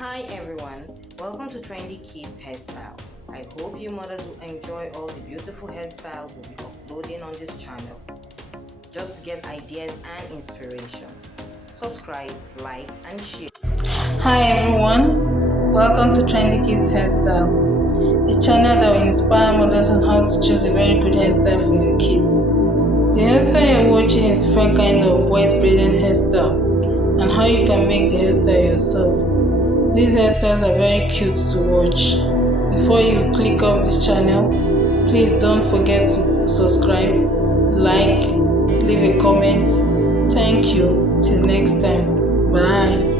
Hi everyone, welcome to Trendy Kids Hairstyle. I hope you mothers will enjoy all the beautiful hairstyles we'll be uploading on this channel. Just to get ideas and inspiration. Subscribe, like and share. Hi everyone, welcome to Trendy Kids Hairstyle, a channel that will inspire mothers on how to choose a very good hairstyle for your kids. The hairstyle you're watching is different kind of wet braided hairstyle and how you can make the hairstyle yourself. These hairstyles are very cute to watch. Before you click off this channel, please don't forget to subscribe, like, leave a comment. Thank you. Till next time. Bye.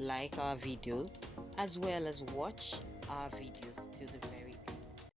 like our videos, as well as watch our videos till the